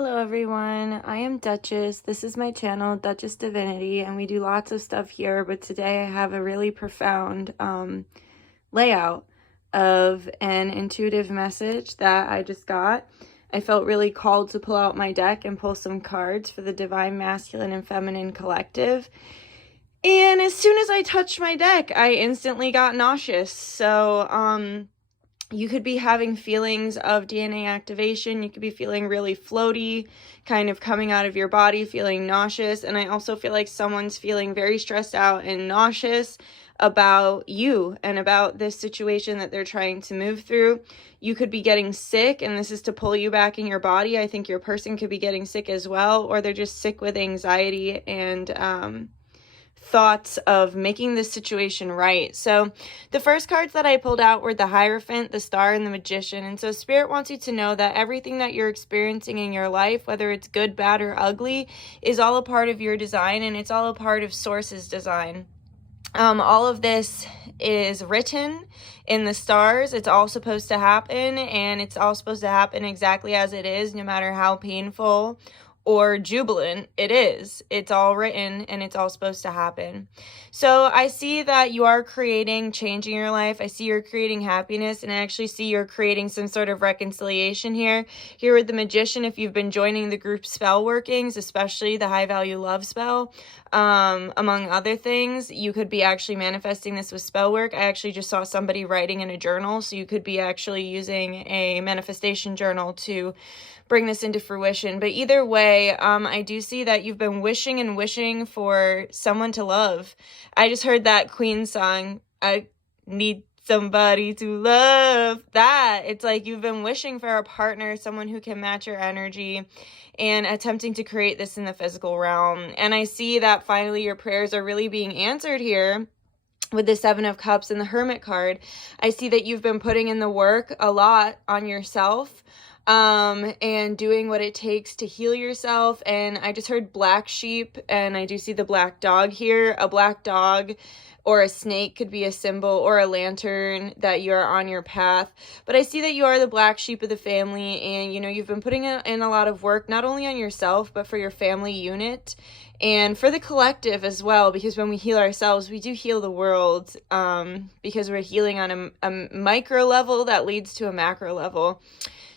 Hello everyone, I am Dutchess. This is my channel, Dutchess Divinity, and we do lots of stuff here, but today I have a really profound layout of an intuitive message that I just got. I felt really called to pull out my deck and pull some cards for the Divine Masculine and Feminine Collective. And as soon as I touched my deck, I instantly got nauseous. So, you could be having feelings of DNA activation. You could be feeling really floaty, kind of coming out of your body, feeling nauseous. And I also feel like someone's feeling very stressed out and nauseous about you and about this situation that they're trying to move through. You could be getting sick, and this is to pull you back in your body. I think your person could be getting sick as well, or they're just sick with anxiety and thoughts of making this situation right. So the first cards that I pulled out were the Hierophant, the Star, and the Magician. And so Spirit wants you to know that everything that you're experiencing in your life, whether it's good, bad, or ugly, is all a part of your design, and it's all a part of Source's design. All of this is written in the stars. It's all supposed to happen, and it's all supposed to happen exactly as it is, no matter how painful or jubilant it is. It's all written and it's all supposed to happen. So I see that you are creating change in your life. I see you're creating happiness, and I actually see you're creating some sort of reconciliation here. Here with the Magician, if you've been joining the group spell workings, especially the high value love spell, among other things, you could be actually manifesting this with spell work. I actually just saw somebody writing in a journal, so you could be actually using a manifestation journal to bring this into fruition. But either way, I do see that you've been wishing and wishing for someone to love. I just heard that Queen song, I need somebody to love. That it's like you've been wishing for a partner, someone who can match your energy, and attempting to create this in the physical realm. And I see that finally your prayers are really being answered here with the Seven of Cups and the Hermit card. I see that you've been putting in the work a lot on yourself, and doing what it takes to heal yourself. And I just heard black sheep, and I do see the black dog here. A black dog or a snake could be a symbol, or a lantern that you're on your path. But I see that you are the black sheep of the family, and you've been putting in a lot of work, not only on yourself, but for your family unit and for the collective as well, because when we heal ourselves, we do heal the world, because we're healing on a micro level that leads to a macro level.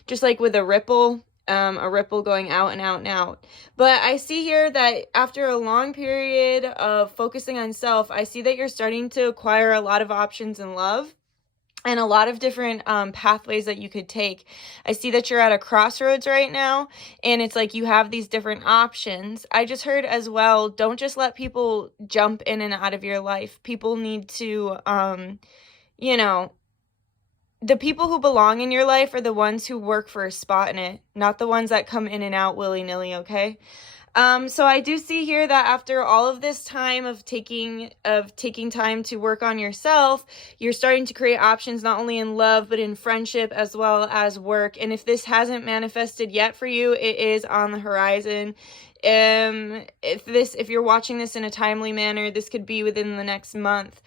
Just like with a ripple going out and out and out. But I see here that after a long period of focusing on self, I see that you're starting to acquire a lot of options in love and a lot of different pathways that you could take. I see that you're at a crossroads right now, and it's like you have these different options. I just heard as well, don't just let people jump in and out of your life. People need to, the people who belong in your life are the ones who work for a spot in it, not the ones that come in and out willy-nilly, okay? So I do see here that after all of this time of taking time to work on yourself, you're starting to create options not only in love, but in friendship as well as work. And if this hasn't manifested yet for you, it is on the horizon. If you're watching this in a timely manner, this could be within the next month.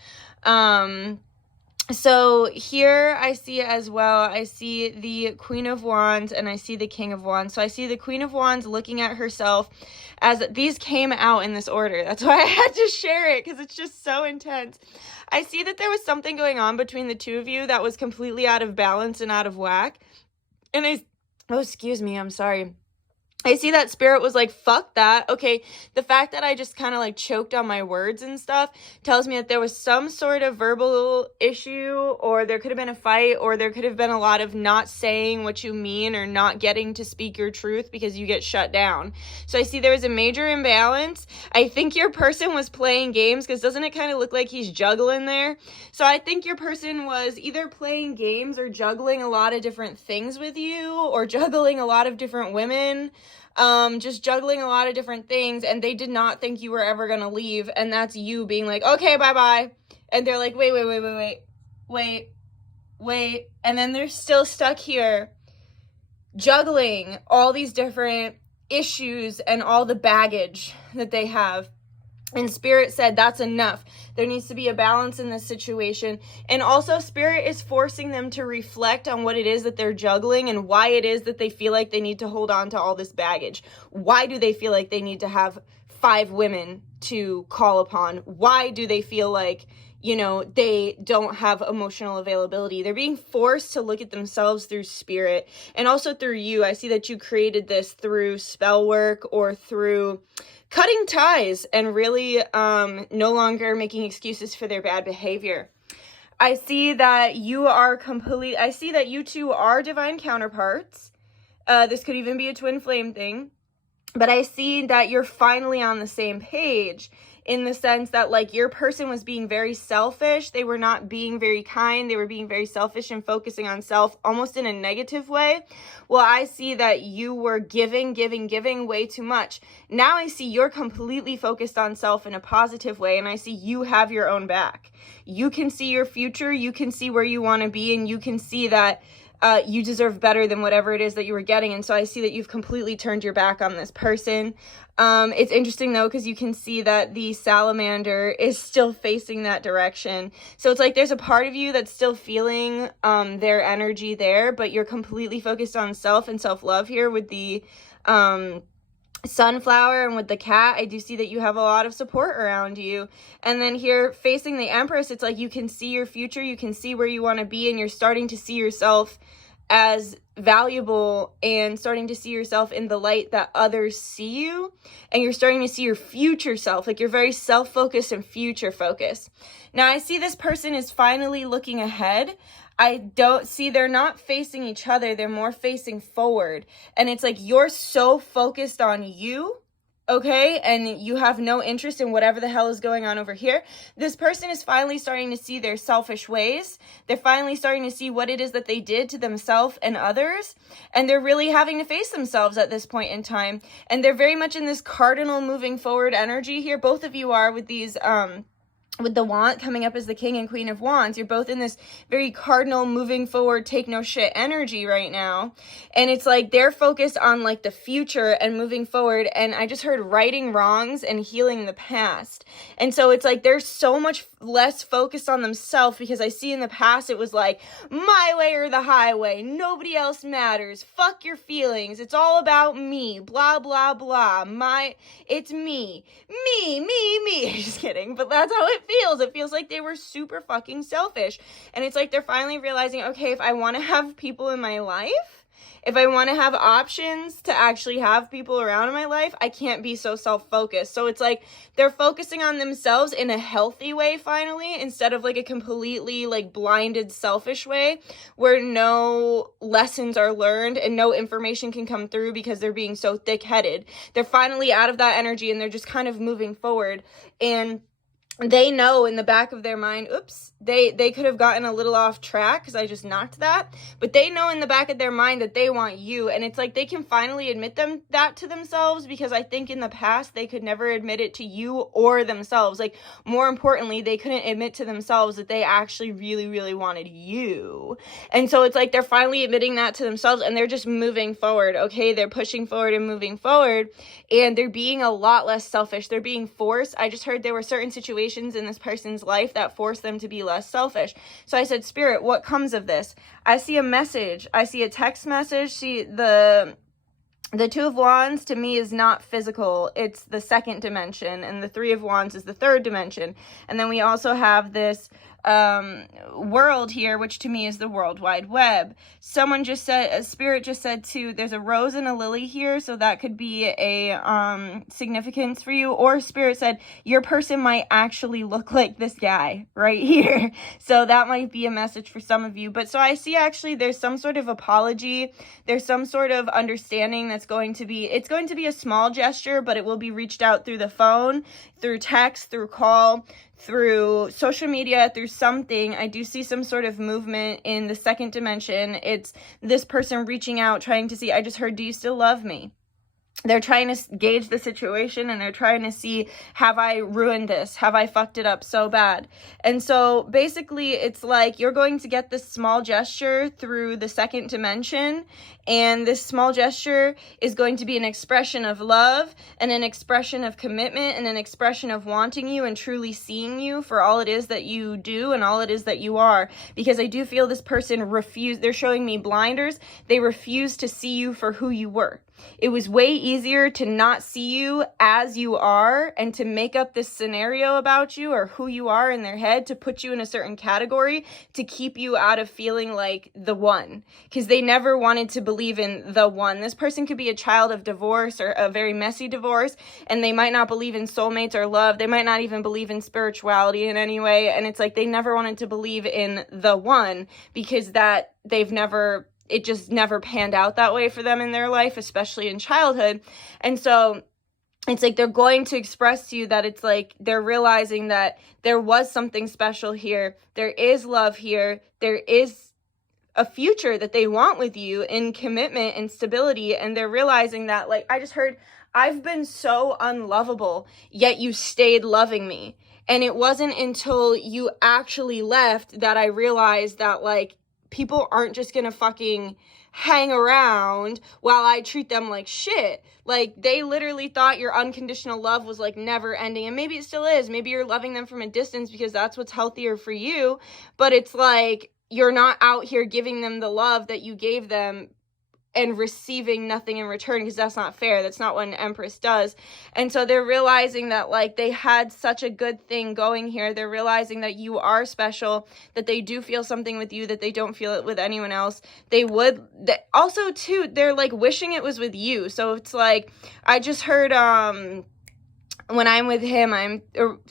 So here I see as well, I see the Queen of Wands and I see the King of Wands. So I see the Queen of Wands looking at herself as these came out in this order. That's why I had to share it, because it's just so intense. I see that there was something going on between the two of you that was completely out of balance and out of whack. And excuse me, I'm sorry. I see that Spirit was like, fuck that. Okay, the fact that I just kind of like choked on my words and stuff tells me that there was some sort of verbal issue, or there could have been a fight, or there could have been a lot of not saying what you mean or not getting to speak your truth because you get shut down. So I see there was a major imbalance. I think your person was playing games, because doesn't it kind of look like he's juggling there? So I think your person was either playing games or juggling a lot of different things with you, or juggling a lot of different women. Just juggling a lot of different things, and they did not think you were ever gonna leave, and that's you being like, okay, bye-bye, and they're like, wait, and then they're still stuck here, juggling all these different issues and all the baggage that they have. And Spirit said, that's enough. There needs to be a balance in this situation. And also Spirit is forcing them to reflect on what it is that they're juggling and why it is that they feel like they need to hold on to all this baggage. Why do they feel like they need to have 5 women to call upon? Why do they feel like, you know, they don't have emotional availability? They're being forced to look at themselves through Spirit and also through you. I see that you created this through spell work or through cutting ties and really no longer making excuses for their bad behavior. I see that you are I see that you two are divine counterparts. This could even be a twin flame thing. But I see that you're finally on the same page in the sense that, like, your person was being very selfish. They were not being very kind. They were being very selfish and focusing on self almost in a negative way. Well, I see that you were giving way too much. Now I see you're completely focused on self in a positive way, and I see you have your own back. You can see your future. You can see where you want to be, and you can see that you deserve better than whatever it is that you were getting. And so I see that you've completely turned your back on this person. It's interesting though, because you can see that the salamander is still facing that direction. So it's like there's a part of you that's still feeling their energy there, but you're completely focused on self and self-love here with the sunflower and with the cat. I do see that you have a lot of support around you. And then here facing the Empress, it's like you can see your future, you can see where you want to be, and you're starting to see yourself as valuable and starting to see yourself in the light that others see you, and you're starting to see your future self. Like, you're very self-focused and future focused. Now I see this person is finally looking ahead. I don't see, they're not facing each other, they're more facing forward. And it's like you're so focused on you, okay, and you have no interest in whatever the hell is going on over here. This person is finally starting to see their selfish ways. They're finally starting to see what it is that they did to themselves and others, and they're really having to face themselves at this point in time. And they're very much in this cardinal moving forward energy here. Both of you are with these with the wand coming up as the King and Queen of Wands. You're both in this very cardinal, moving forward, take no shit energy right now. And it's like they're focused on like the future and moving forward. And I just heard righting wrongs and healing the past. And so it's like they're so much less focused on themselves, because I see in the past it was like, my way or the highway, nobody else matters, fuck your feelings, it's all about me, blah blah blah, it's me. Just kidding, but that's how it feels. It feels like they were super fucking selfish. And it's like they're finally realizing, okay, if I want to have people in my life, if I want to have options to actually have people around in my life, I can't be so self-focused. So it's like they're focusing on themselves in a healthy way finally, instead of like a completely like blinded, selfish way where no lessons are learned and no information can come through because they're being so thick-headed. They're finally out of that energy and they're just kind of moving forward. And they know in the back of their mind, oops, they could have gotten a little off track because I just knocked that, but they know in the back of their mind that they want you. And it's like they can finally admit that to themselves, because I think in the past they could never admit it to you or themselves. Like, more importantly, they couldn't admit to themselves that they actually really, really wanted you. And so it's like they're finally admitting that to themselves, and they're just moving forward, okay? They're pushing forward and moving forward, and they're being a lot less selfish. They're being forced. I just heard there were certain situations in this person's life that forced them to be less selfish. So I said, Spirit, what comes of this? I see a message. I see a text message. See, the Two of Wands to me is not physical. It's the second dimension, and the Three of Wands is the third dimension. And then we also have this world here, which to me is the World Wide Web. Someone just said, a spirit just said too, there's a rose and a lily here, so that could be a significance for you. Or spirit said your person might actually look like this guy right here, so that might be a message for some of you. But so I see actually there's some sort of apology, there's some sort of understanding that's going to be, it's going to be a small gesture, but it will be reached out through the phone, through text, through call, through social media, through something. I do see some sort of movement in the second dimension. It's this person reaching out, trying to see, I just heard, do you still love me? they're trying to gauge the situation, and they're trying to see, have I ruined this? Have I fucked it up so bad? And so basically it's like you're going to get this small gesture through the second dimension, and this small gesture is going to be an expression of love and an expression of commitment and an expression of wanting you and truly seeing you for all it is that you do and all it is that you are. Because I do feel this person they're showing me blinders. They refuse to see you for who you were. It was way easier to not see you as you are and to make up this scenario about you or who you are in their head, to put you in a certain category, to keep you out of feeling like the one, because they never wanted to believe in the one. This person could be a child of divorce or a very messy divorce, and they might not believe in soulmates or love. They might not even believe in spirituality in any way. And it's like they never wanted to believe in the one, because it just never panned out that way for them in their life, especially in childhood. And so it's like they're going to express to you that it's like they're realizing that there was something special here. There is love here. There is a future that they want with you in commitment and stability. And they're realizing that, like, I just heard, I've been so unlovable, yet you stayed loving me. And it wasn't until you actually left that I realized that, like, people aren't just gonna fucking hang around while I treat them like shit. Like, they literally thought your unconditional love was like never ending, and maybe it still is. Maybe you're loving them from a distance because that's what's healthier for you, but it's like you're not out here giving them the love that you gave them and receiving nothing in return, because that's not fair. That's not what an empress does. And so they're realizing that, like, they had such a good thing going here. They're realizing that you are special, that they do feel something with you that they don't feel it with anyone else. Also too, they're like wishing it was with you. So it's like, I just heard When I'm With Him, I'm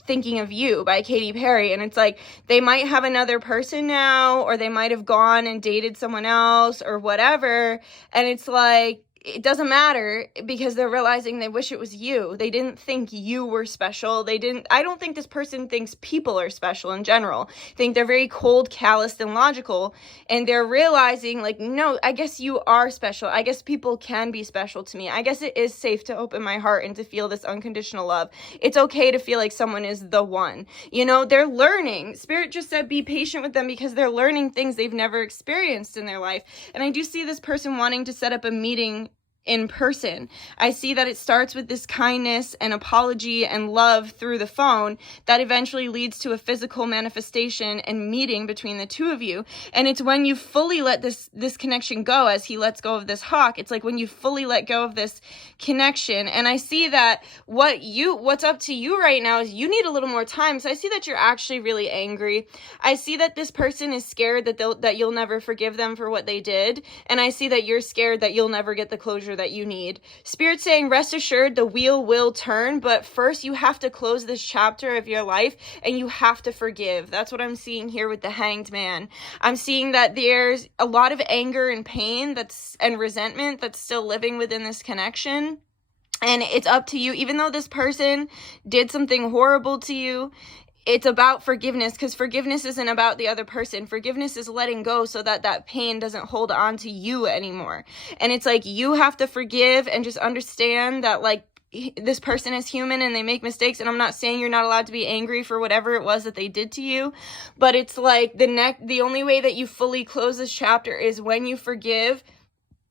Thinking of You by Katy Perry. And it's like, they might have another person now, or they might have gone and dated someone else or whatever. And it's like, it doesn't matter, because they're realizing they wish it was you. They didn't think you were special. I don't think this person thinks people are special in general. I think they're very cold, calloused, and logical. And they're realizing, like, no, I guess you are special. I guess people can be special to me. I guess it is safe to open my heart and to feel this unconditional love. It's okay to feel like someone is the one. You know, they're learning. Spirit just said be patient with them, because they're learning things they've never experienced in their life. And I do see this person wanting to set up a meeting in person. I see that it starts with this kindness and apology and love through the phone that eventually leads to a physical manifestation and meeting between the two of you. And it's when you fully let this connection go, as he lets go of this hawk. It's like when you fully let go of this connection. And I see that what's up to you right now is you need a little more time. So I see that you're actually really angry. I see that this person is scared that you'll never forgive them for what they did. And I see that you're scared that you'll never get the closure that you need. Spirit's saying, rest assured, the wheel will turn, but first you have to close this chapter of your life, and you have to forgive. That's what I'm seeing here with the Hanged Man. I'm seeing that there's a lot of anger and pain and resentment that's still living within this connection. And it's up to you, even though this person did something horrible to you, it's about forgiveness, because forgiveness isn't about the other person. Forgiveness is letting go so that pain doesn't hold on to you anymore. And it's like, you have to forgive and just understand that, like, this person is human and they make mistakes. And I'm not saying you're not allowed to be angry for whatever it was that they did to you, but it's like the only way that you fully close this chapter is when you forgive,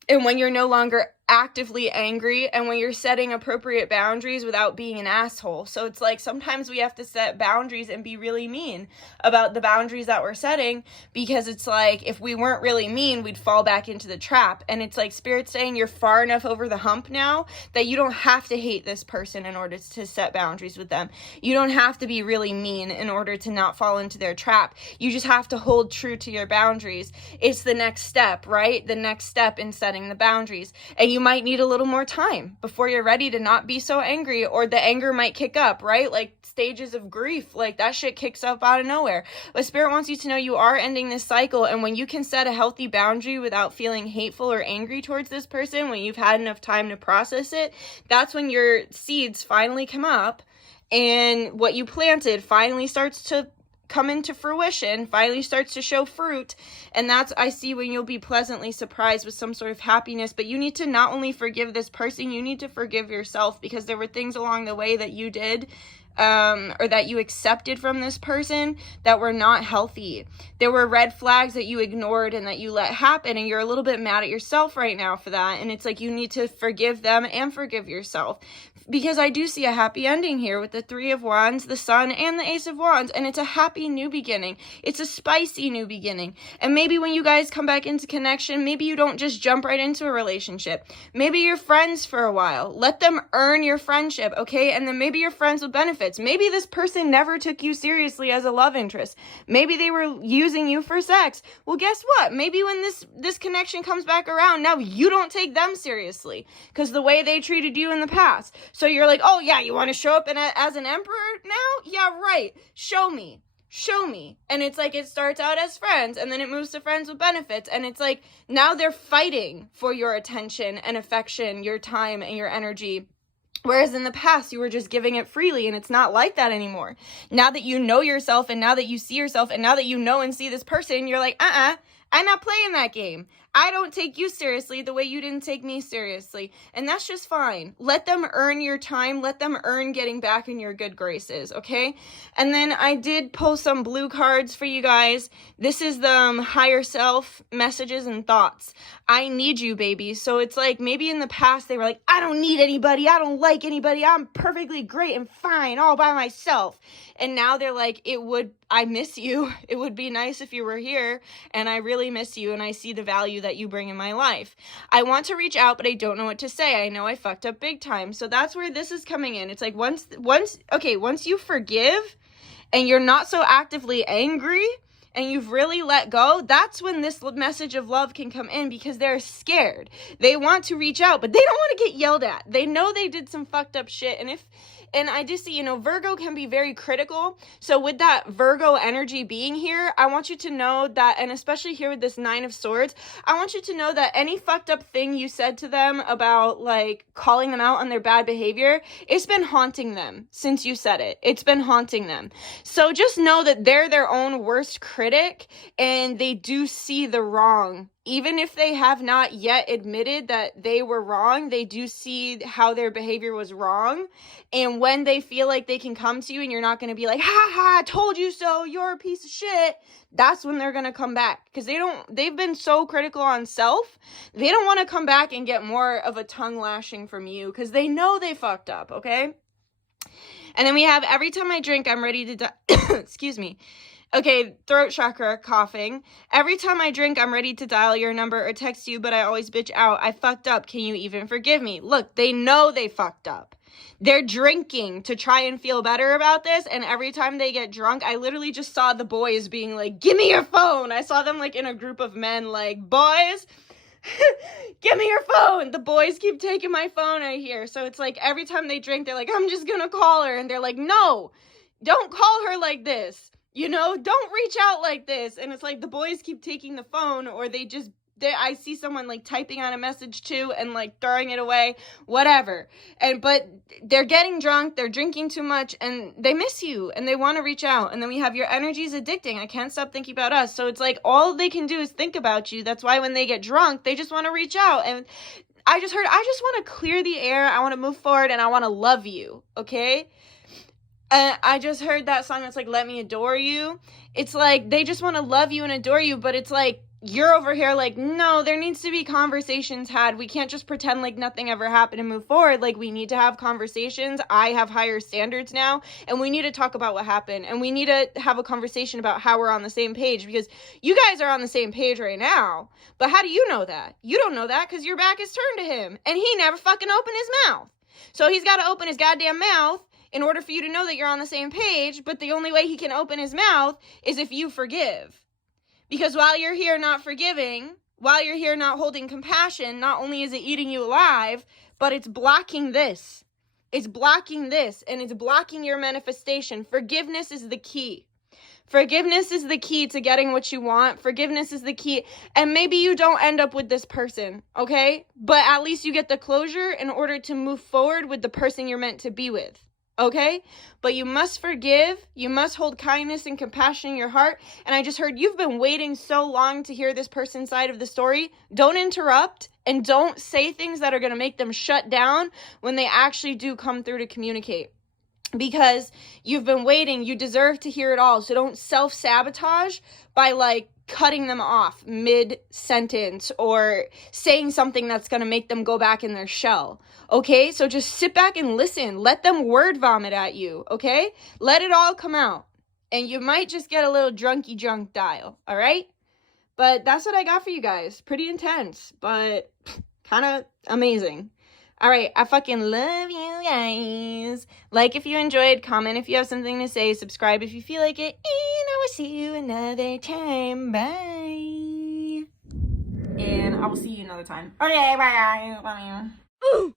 and when you're no longer actively angry, and when you're setting appropriate boundaries without being an asshole. So it's like, sometimes we have to set boundaries and be really mean about the boundaries that we're setting, because it's like, if we weren't really mean, we'd fall back into the trap. And it's like, Spirit's saying you're far enough over the hump now that you don't have to hate this person in order to set boundaries with them. You don't have to be really mean in order to not fall into their trap. You just have to hold true to your boundaries. It's the next step, right? The next step in setting the boundaries. And you might need a little more time before you're ready to not be so angry, or the anger might kick up, right? Like stages of grief, like that shit kicks up out of nowhere. But Spirit wants you to know you are ending this cycle, and when you can set a healthy boundary without feeling hateful or angry towards this person, when you've had enough time to process it, that's when your seeds finally come up, and what you planted finally starts to come into fruition, finally starts to show fruit. And that's, I see, when you'll be pleasantly surprised with some sort of happiness. But you need to not only forgive this person, you need to forgive yourself, because there were things along the way that you did or that you accepted from this person that were not healthy. There were red flags that you ignored and that you let happen, and you're a little bit mad at yourself right now for that. And it's like, you need to forgive them and forgive yourself, because I do see a happy ending here with the Three of Wands, the Sun, and the Ace of Wands, and it's a happy new beginning. It's a spicy new beginning. And maybe when you guys come back into connection, maybe you don't just jump right into a relationship. Maybe you're friends for a while. Let them earn your friendship, okay? And then maybe you're friends with benefits. Maybe this person never took you seriously as a love interest. Maybe they were using you for sex. Well, guess what? Maybe when this connection comes back around, now you don't take them seriously because the way they treated you in the past. So you're like, oh yeah, you want to show up as an emperor now? Yeah, right. Show me. And it's like, it starts out as friends and then it moves to friends with benefits. And it's like, now they're fighting for your attention and affection, your time and your energy. Whereas in the past, you were just giving it freely, and it's not like that anymore. Now that you know yourself, and now that you see yourself, and now that you know and see this person, you're like, I'm not playing that game. I don't take you seriously the way you didn't take me seriously. And that's just fine. Let them earn your time. Let them earn getting back in your good graces, okay? And then I did pull some blue cards for you guys. This is the higher self messages and thoughts. I need you, baby. So it's like, maybe in the past they were like, I don't need anybody. I don't like anybody. I'm perfectly great and fine all by myself. And now they're like, I miss you. It would be nice if you were here. And I really miss you. And I see the value that you bring in my life. I want to reach out, but I don't know what to say. I know I fucked up big time. So that's where this is coming in. It's like, once you forgive and you're not so actively angry and you've really let go, that's when this message of love can come in, because they're scared. They want to reach out, but they don't want to get yelled at. They know they did some fucked up shit. And I do see, Virgo can be very critical. So with that Virgo energy being here, I want you to know that, and especially here with this Nine of Swords, I want you to know that any fucked up thing you said to them about, like, calling them out on their bad behavior, it's been haunting them since you said it. It's been haunting them. So just know that they're their own worst critic, and they do see the wrong. Even if they have not yet admitted that they were wrong, they do see how their behavior was wrong. And when they feel like they can come to you and you're not going to be like, ha ha, I told you so, you're a piece of shit, that's when they're going to come back. Because they've been so critical on self, they don't want to come back and get more of a tongue lashing from you because they know they fucked up, okay? And then we have, every time I drink, I'm ready to die. Excuse me. Okay, throat chakra, coughing. Every time I drink, I'm ready to dial your number or text you, but I always bitch out. I fucked up. Can you even forgive me? Look, they know they fucked up. They're drinking to try and feel better about this, and every time they get drunk, I literally just saw the boys being like, give me your phone. I saw them like in a group of men like, boys, give me your phone. The boys keep taking my phone, I hear. So it's like every time they drink, they're like, I'm just gonna call her. And they're like, no, don't call her like this. Don't reach out like this. And it's like the boys keep taking the phone, or I see someone like typing on a message too and like throwing it away, whatever. But they're getting drunk, they're drinking too much, and they miss you and they want to reach out. And then we have your energy's addicting. I can't stop thinking about us. So it's like all they can do is think about you. That's why when they get drunk, they just want to reach out. And I just want to clear the air. I want to move forward and I want to love you. Okay. I just heard that song that's like, let me adore you. It's like, they just want to love you and adore you, but it's like, you're over here like, no, there needs to be conversations had. We can't just pretend like nothing ever happened and move forward. Like, we need to have conversations. I have higher standards now, and we need to talk about what happened, and we need to have a conversation about how we're on the same page, because you guys are on the same page right now, but how do you know that? You don't know that because your back is turned to him, and he never fucking opened his mouth. So he's got to open his goddamn mouth in order for you to know that you're on the same page, but the only way he can open his mouth is if you forgive. Because while you're here not forgiving, while you're here not holding compassion, not only is it eating you alive, but it's blocking this. It's blocking this, and it's blocking your manifestation. Forgiveness is the key. Forgiveness is the key to getting what you want. Forgiveness is the key. And maybe you don't end up with this person, okay? But at least you get the closure in order to move forward with the person you're meant to be with. okay? But you must forgive, you must hold kindness and compassion in your heart. And I just heard you've been waiting so long to hear this person's side of the story. Don't interrupt and don't say things that are going to make them shut down when they actually do come through to communicate. Because you've been waiting, you deserve to hear it all. So don't self-sabotage by like cutting them off mid-sentence or saying something that's going to make them go back in their shell. Okay, so just sit back and listen. Let them word vomit at you, okay? Let it all come out. And you might just get a little drunky drunk dial, all right? But that's what I got for you guys. Pretty intense, but kind of amazing. All right, I fucking love you guys. Like if you enjoyed, comment if you have something to say, subscribe if you feel like it, and I will see you another time. Bye. And I will see you another time. Okay, bye. Bye.